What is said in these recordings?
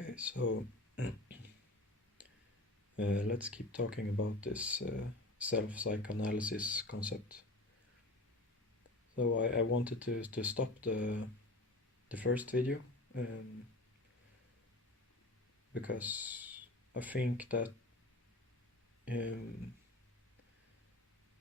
Okay, so let's keep talking about this self-psychoanalysis concept. So I wanted to stop the first video because I think that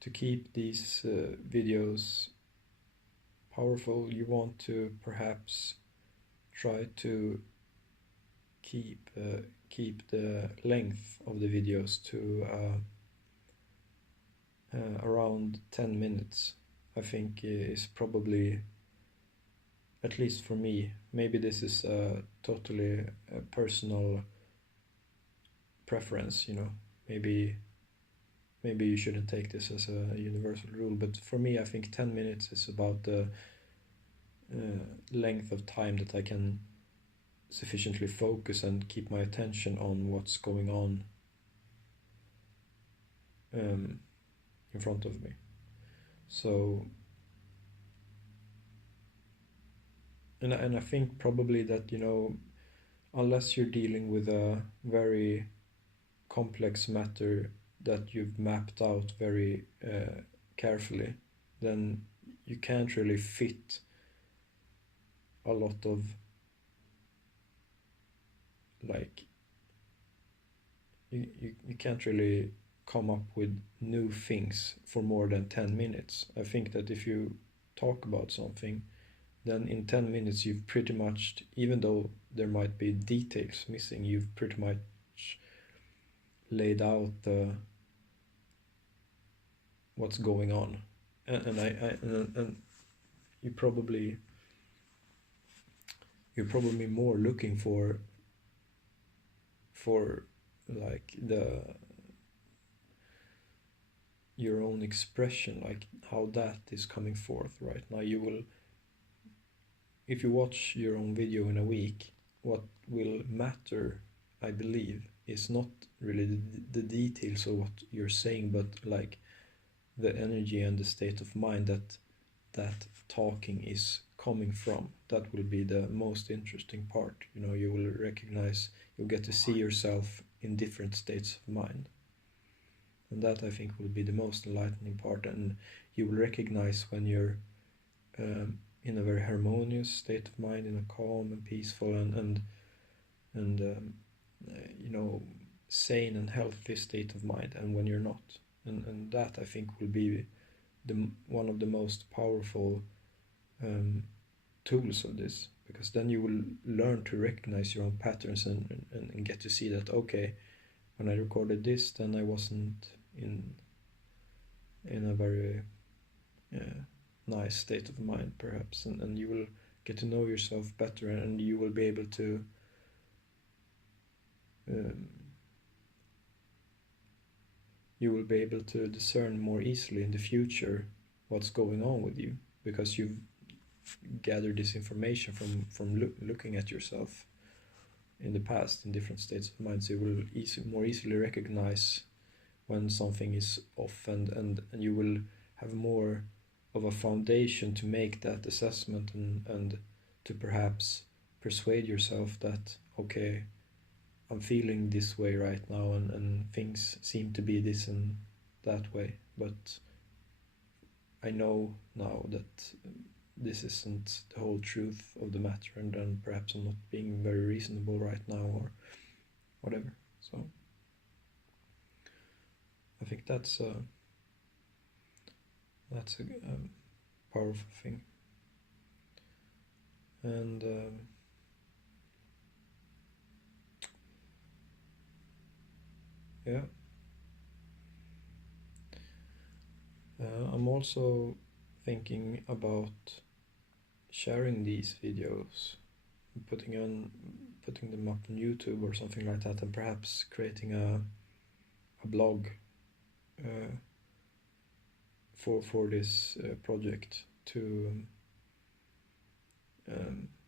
to keep these videos powerful, you want to perhaps try to keep the length of the videos to around 10 minutes. I think is probably, at least for me, maybe this is a totally personal preference, maybe you shouldn't take this as a universal rule, but for me I think 10 minutes is about the length of time that I can sufficiently focus and keep my attention on what's going on in front of me. So and I think probably that, unless you're dealing with a very complex matter that you've mapped out very carefully, then you can't really fit a lot of you can't really come up with new things for more than 10 minutes. I think that if you talk about something, then in 10 minutes you've pretty much, even though there might be details missing, you've pretty much laid out what's going on. And you're probably more looking for like your own expression, like how that is coming forth right now. You will, if you watch your own video in a week, what will matter, I believe, is not really the details of what you're saying, but like the energy and the state of mind that talking is coming from. That will be the most interesting part. You will recognize, you'll get to see yourself in different states of mind, and that I think will be the most enlightening part. And you will recognize when you're in a very harmonious state of mind, in a calm and peaceful and sane and healthy state of mind, and when you're not. And that I think will be one of the most powerful tools of this, because then you will learn to recognize your own patterns and get to see that, okay, when I recorded this, then I wasn't in a very nice state of mind, perhaps, and you will get to know yourself better, and you will be able to discern more easily in the future what's going on with you, because you've gathered this information from looking at yourself in the past in different states of mind. So you will more easily recognize when something is off, and you will have more of a foundation to make that assessment and to perhaps persuade yourself that, okay, I'm feeling this way right now, and things seem to be this and that way, but I know now that this isn't the whole truth of the matter, and then perhaps I'm not being very reasonable right now, or whatever. So I think that's a powerful thing. And yeah, I'm also thinking about sharing these videos, putting them up on YouTube or something like that, and perhaps creating a blog for this project, to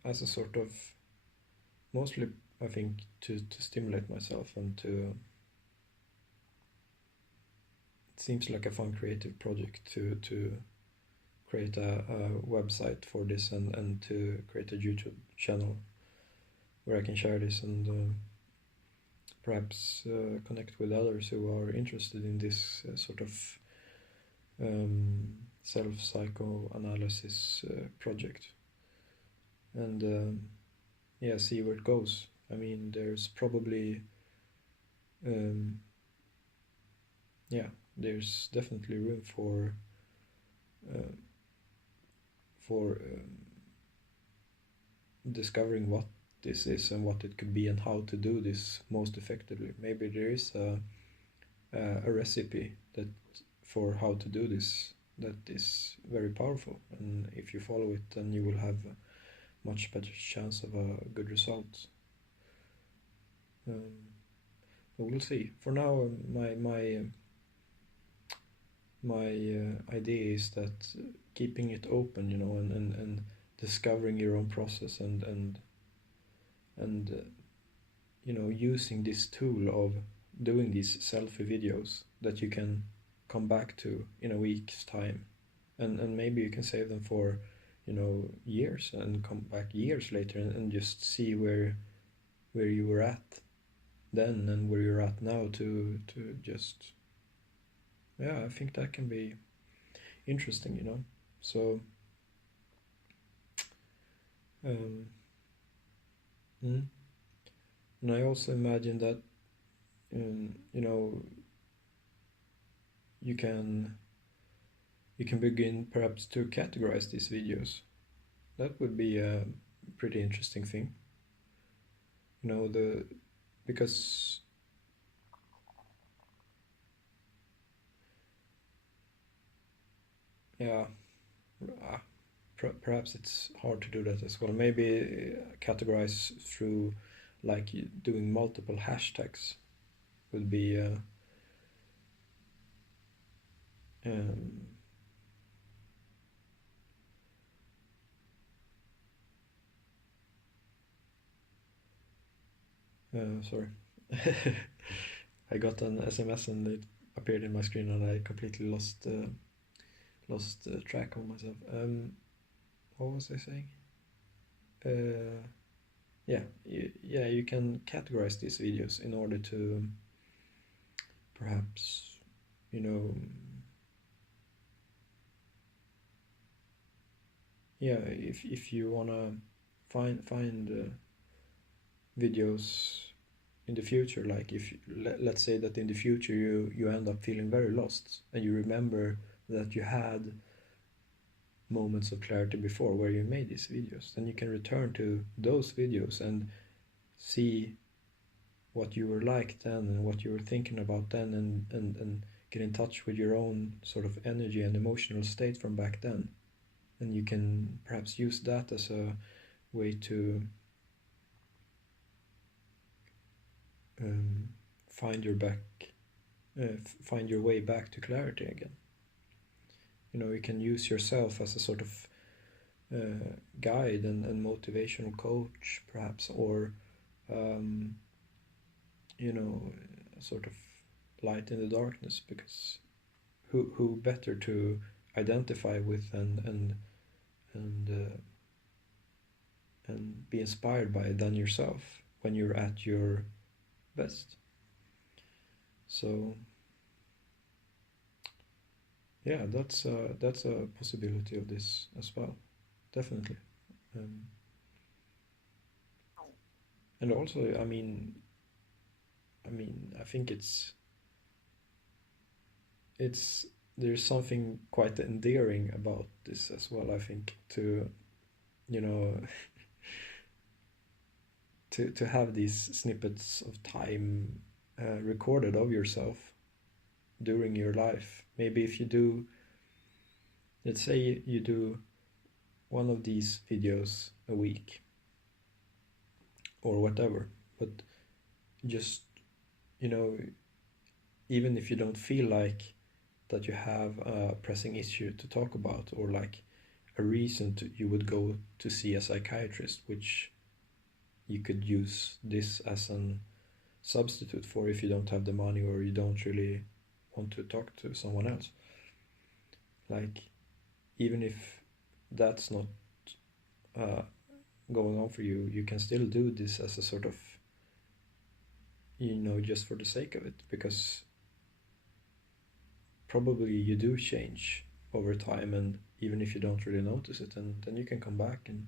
as a sort of, mostly I think to stimulate myself, and it seems like a fun creative project to create a website for this, and to create a YouTube channel where I can share this and perhaps connect with others who are interested in this sort of self-psychoanalysis project, and yeah, see where it goes. I mean, there's probably um, yeah, there's definitely room uh, for discovering what this is and what it could be and how to do this most effectively. Maybe there is a recipe that for how to do this that is very powerful, and if you follow it, then you will have a much better chance of a good result. Um, but we'll see. For now, my idea is that keeping it open, and discovering your own process and using this tool of doing these selfie videos that you can come back to in a week's time, and maybe you can save them for years and come back years later and just see where you were at then and where you're at now to just yeah, I think that can be interesting. So um, mm. And I also imagine that you know you can begin perhaps to categorize these videos. That would be a pretty interesting thing. The because yeah, uh, perhaps it's hard to do that as well. Maybe categorize through like doing multiple hashtags would be um, sorry. I got an SMS and it appeared in my screen and I completely lost track of myself. What was I saying? Yeah, yeah, you can categorize these videos in order to perhaps, you know, yeah, if you wanna find videos in the future, like if let's say that in the future you end up feeling very lost and you remember that you had moments of clarity before where you made these videos, then you can return to those videos and see what you were like then and what you were thinking about then, and get in touch with your own sort of energy and emotional state from back then, and you can perhaps use that as a way to um, find your back find your way back to clarity again. You can use yourself as a sort of guide and motivational coach perhaps, or um, sort of light in the darkness, because who better to identify with and and be inspired by than yourself when you're at your best. So yeah, that's a possibility of this as well, definitely. um, and also, I think it's there's something quite endearing about this as well, I think, to you know to have these snippets of time recorded of yourself during your life. Maybe if you do, let's say you do one of these videos a week or whatever, but just, you know, even if you don't feel like that you have a pressing issue to talk about, or like a reason you would go to see a psychiatrist, which you could use this as an substitute for if you don't have the money or you don't really want to talk to someone else. Like, even if that's not uh, going on for you, you can still do this as a sort of, just for the sake of it, because probably you do change over time, and even if you don't really notice it, and then you can come back and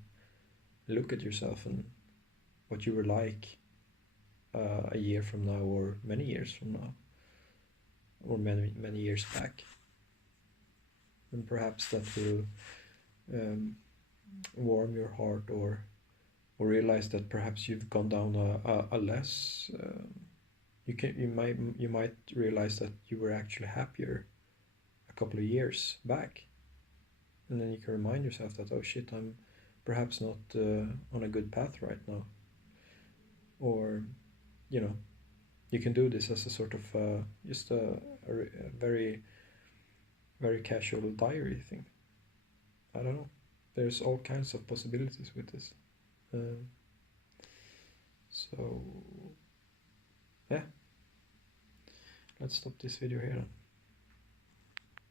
look at yourself and what you were like a year from now, or many years from now, or many years back, and perhaps that will warm your heart, or realize that perhaps you've gone down a less. You might realize that you were actually happier a couple of years back, and then you can remind yourself that, oh shit, I'm perhaps not on a good path right now, or you know you can do this as a sort of just a very very casual diary thing. I don't know. There's all kinds of possibilities with this. Um, so yeah, let's stop this video here then.